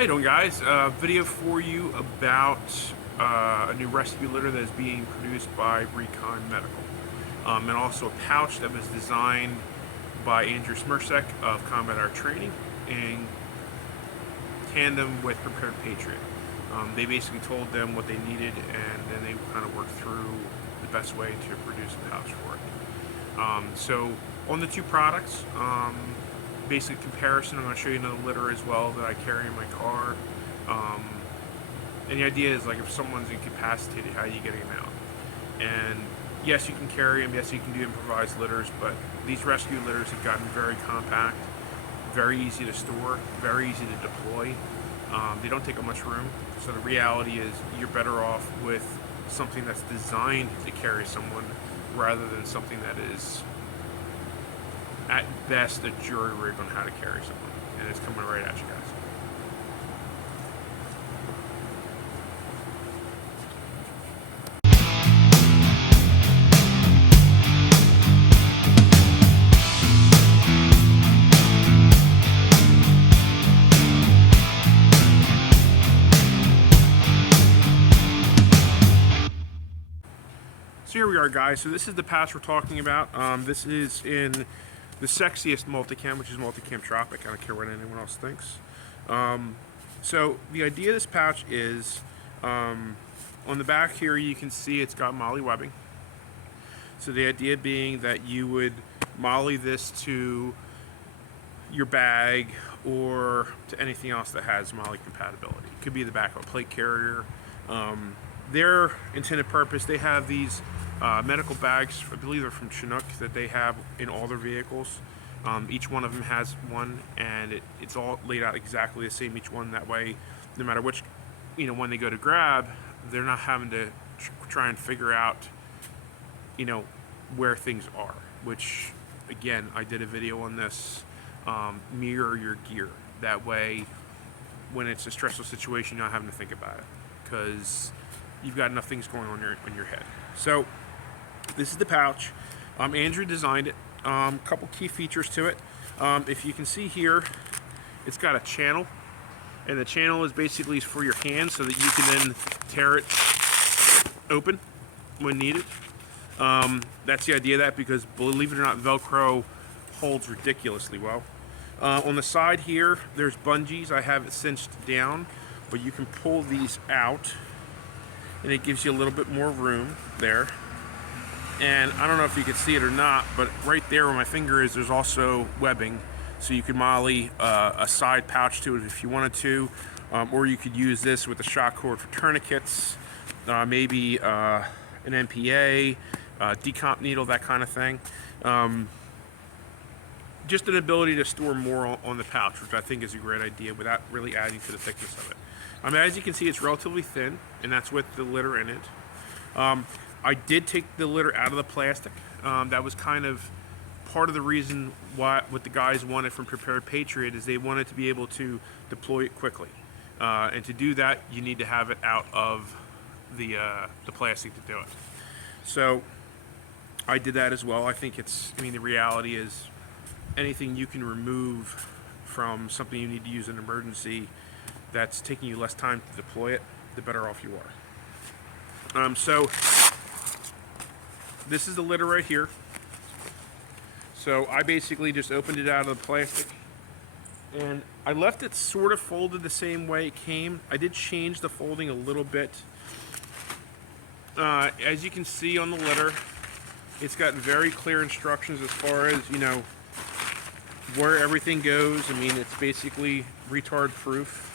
How you doing, guys? Video for you about a new rescue litter that is being produced by Recon Medical, and also a pouch that was designed by Andrew Smersek of Combat Art Training in tandem with Prepared Patriot. They basically told them what they needed, and then they kind of worked through the best way to produce a pouch for it. So on the two products, basic comparison, I'm going to show you another litter as well that I carry in my car. And the idea is, like, if someone's incapacitated, how are you getting them out? And yes, you can carry them, yes, you can do improvised litters, but these rescue litters have gotten very compact, very easy to store, very easy to deploy. They don't take up much room, so the reality is you're better off with something that's designed to carry someone rather than something that is at best a jury rig on how to carry someone, and it's coming right at you guys. So here we are, guys. So this is the patch we're talking about. This is in the sexiest multicam, which is Multicam Tropic. I don't care what anyone else thinks. So the idea of this pouch is, on the back here you can see it's got MOLLE webbing. So the idea being that you would MOLLE this to your bag or to anything else that has MOLLE compatibility. It could be the back of a plate carrier. Their intended purpose, they have these medical bags, I believe they're from Chinook, that they have in all their vehicles. Each one of them has one, and it's all laid out exactly the same, each one. That way, no matter which one they go to grab, they're not having to try and figure out where things are, which, again, I did a video on this. Mirror your gear. That way, when it's a stressful situation, you're not having to think about it, because you've got enough things going on in your head. So this is the pouch. Andrew designed it. Couple key features to it. If you can see here, it's got a channel, and the channel is basically for your hand so that you can then tear it open when needed. That's the idea of that, because believe it or not, Velcro holds ridiculously well. On the side here, there's bungees. I have it cinched down, but you can pull these out, and it gives you a little bit more room there. And I don't know if you can see it or not, but right there where my finger is, there's also webbing, so you could MOLLE a side pouch to it if you wanted to, or you could use this with a shock cord for tourniquets, maybe an MPA, decomp needle, that kind of thing. Just an ability to store more on the pouch, which I think is a great idea without really adding to the thickness of it. As you can see, it's relatively thin, and that's with the litter in it. I did take the litter out of the plastic. That was kind of part of the reason what the guys wanted from Prepared Patriot, is they wanted to be able to deploy it quickly. And to do that, you need to have it out of the plastic to do it. So I did that as well. I think the reality is, anything you can remove from something you need to use in an emergency that's taking you less time to deploy it, the better off you are. So this is the litter right here. So I basically just opened it out of the plastic, and I left it sort of folded the same way it came. I did change the folding a little bit. As you can see on the litter, it's got very clear instructions as far as where everything goes. It's basically retard proof.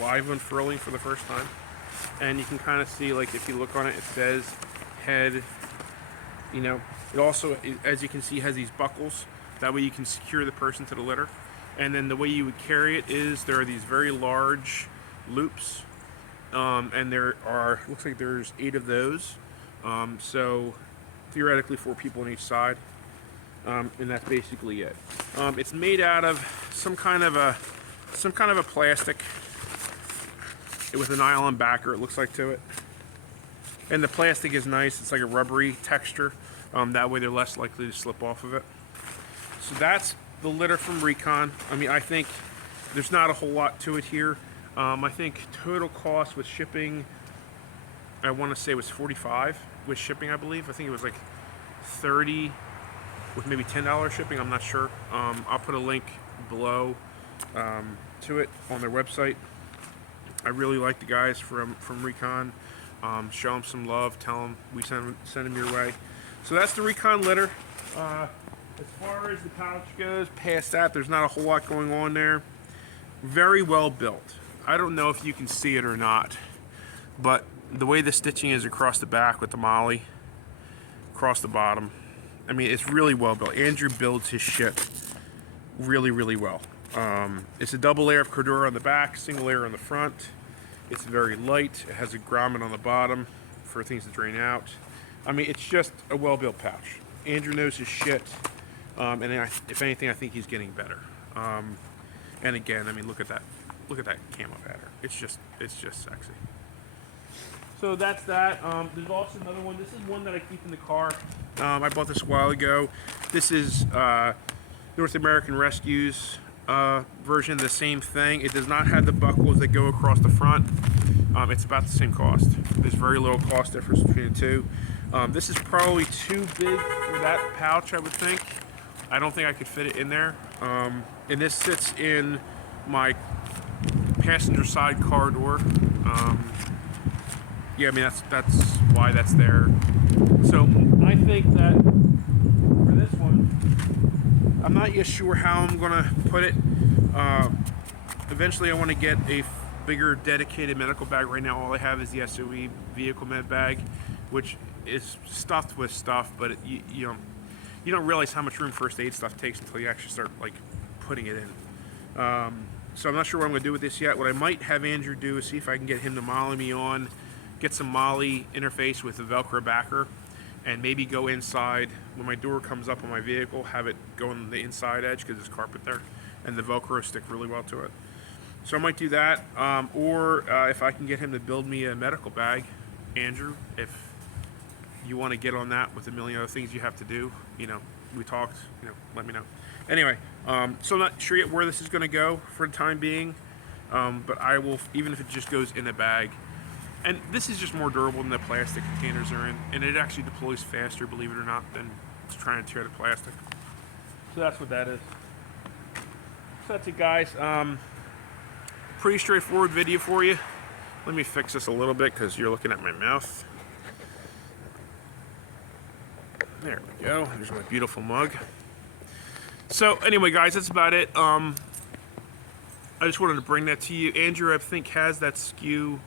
Live unfurling for the first time, and you can kind of see, like, if you look on it, it says head. It also, as you can see, has these buckles. That way you can secure the person to the litter. And then the way you would carry it is, there are these very large loops, and looks like there's 8 of those. So theoretically 4 people on each side, and that's basically it. It's made out of some kind of a plastic with a nylon backer, it looks like, to it. And the plastic is nice. It's like a rubbery texture. That way they're less likely to slip off of it. So that's the litter from Recon. I mean, I think there's not a whole lot to it here. I think total cost with shipping, I want to say was $45 with shipping, I believe. I think it was like $30 with maybe $10 shipping. I'm not sure. I'll put a link below to it on their website. I really like the guys from Recon. Show them some love. Tell them we send them your way. So that's the Recon litter. As far as the pouch goes, past that, there's not a whole lot going on there. Very well built. I don't know if you can see it or not, but the way the stitching is across the back with the molly, across the bottom, I mean, it's really well built. Andrew builds his shit really, really well. It's a double layer of Cordura on the back, single layer on the front. It's very light. It has a grommet on the bottom for things to drain out. I mean, it's just a well-built pouch. Andrew knows his shit, and if anything, I think he's getting better. And again, I mean, look at that camo pattern. It's just sexy. So that's that. There's also another one. This is one that I keep in the car. I bought this a while ago. This is North American Rescue's version, the same thing. It does not have the buckles that go across the front. It's about the same cost. There's very little cost difference between the two. This is probably too big for that pouch, I would think. I don't think I could fit it in there. And this sits in my passenger side car door. Yeah, I mean, that's why that's there. So I think that for this one, I'm not yet sure how I'm gonna put it. Eventually I want to get a bigger dedicated medical bag. Right now all I have is the SOE vehicle med bag, which is stuffed with stuff, but you don't realize how much room first aid stuff takes until you actually start like putting it in. So I'm not sure what I'm going to do with this yet. What I might have Andrew do is see if I can get him to molly me on, get some molly interface with the Velcro backer, and maybe go inside when my door comes up on my vehicle, have it go on the inside edge because there's carpet there, and the Velcro stick really well to it. So I might do that, or if I can get him to build me a medical bag, Andrew, if you want to get on that with a million other things you have to do, we talked, let me know. Anyway, so I'm not sure yet where this is going to go for the time being, but I will, even if it just goes in a bag. And this is just more durable than the plastic containers are in, and it actually deploys faster, believe it or not, than trying to tear the plastic. So that's what that is. So that's it, guys. Pretty straightforward video for you. Let me fix this a little bit because you're looking at my mouth. There we go. There's my beautiful mug. So anyway, guys, that's about it. I just wanted to bring that to you. Andrew, I think, has that SKU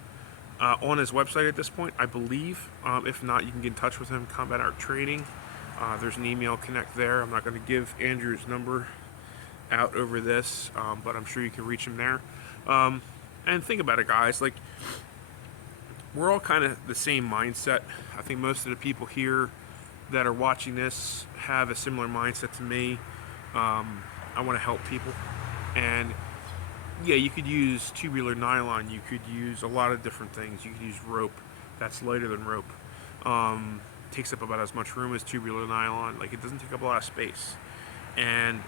on his website at this point, I believe. If not, you can get in touch with him, Combat Art Training. There's an email connect there. I'm not going to give Andrew's number out over this, but I'm sure you can reach him there. And think about it, guys. Like, we're all kind of the same mindset. I think most of the people here that are watching this have a similar mindset to me. I want to help people, and yeah, you could use tubular nylon, you could use a lot of different things. You could use rope that's lighter than rope. Takes up about as much room as tubular nylon. Like, it doesn't take up a lot of space, and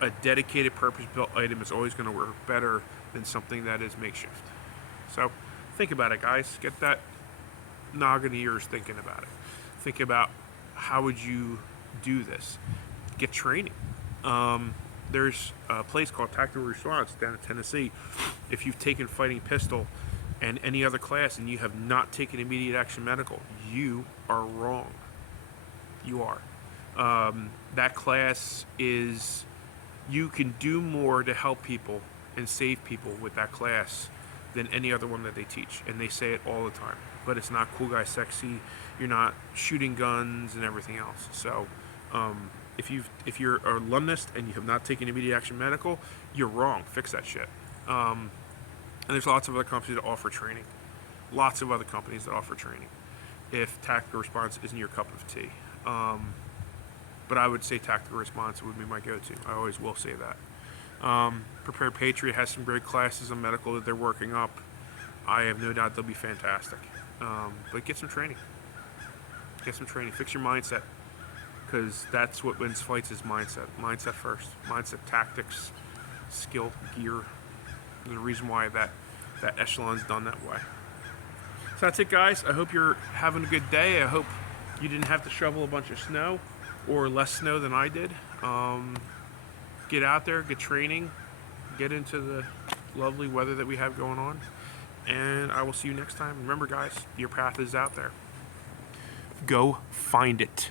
a dedicated purpose-built item is always going to work better than something that is makeshift. So think about it, guys. Get that noggin of yours thinking about it. Think about how would you do this. Get training. There's a place called Tactical Response down in Tennessee. If you've taken Fighting Pistol and any other class and you have not taken Immediate Action Medical, you are wrong. You are. That class is, you can do more to help people and save people with that class than any other one that they teach. And they say it all the time. But it's not cool guy sexy. You're not shooting guns and everything else. So if you're a alumnus and you have not taken Immediate Action Medical, you're wrong. Fix that shit. And there's lots of other companies that offer training. Lots of other companies that offer training. If Tactical Response isn't your cup of tea. But I would say Tactical Response would be my go-to. I always will say that. Prepared Patriot has some great classes on medical that they're working up. I have no doubt they'll be fantastic. But get some training. Get some training. Fix your mindset. because that's what wins fights is mindset. Mindset first. Mindset, tactics, skill, gear. There's a reason why that echelon's done that way. So that's it, guys. I hope you're having a good day. I hope you didn't have to shovel a bunch of snow, or less snow than I did. Get out there, get training, get into the lovely weather that we have going on, and I will see you next time. Remember, guys, your path is out there. Go find it.